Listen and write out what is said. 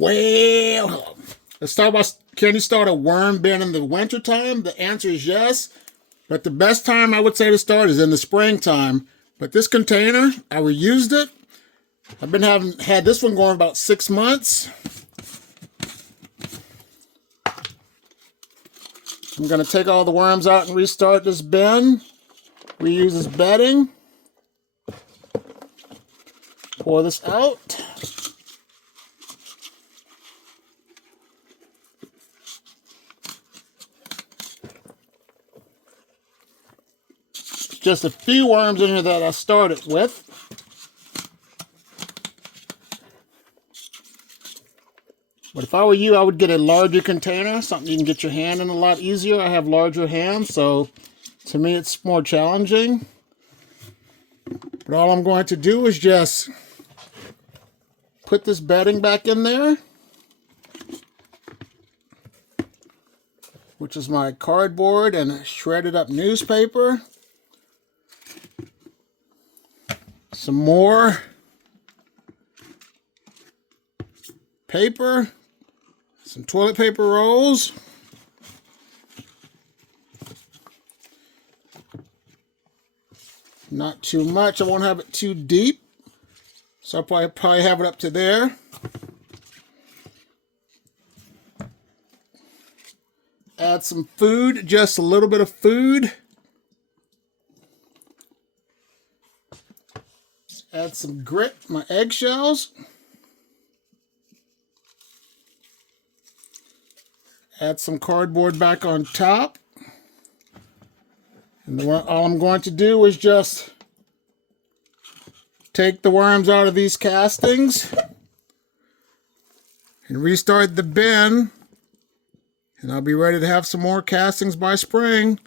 Well, let's talk about, can you start a worm bin in the wintertime? The answer is yes, but the best time I would say to start is in the springtime. But this container, I reused it. I've been had this one going about 6 months. I'm going to take all the worms out and restart this bin. Reuse this bedding. Pour this out. Just a few worms in here that I started with. But if I were you, I would get a larger container, something you can get your hand in a lot easier. I have larger hands, so to me it's more challenging. But all I'm going to do is just put this bedding back in there, which is my cardboard and shredded up newspaper. Some more paper, some toilet paper rolls, not too much. I won't have it too deep, so I'll probably have it up to there. Add some food, just a little bit of food. Add some grit, my eggshells. Add some cardboard back on top. And all I'm going to do is just take the worms out of these castings and restart the bin. And I'll be ready to have some more castings by spring.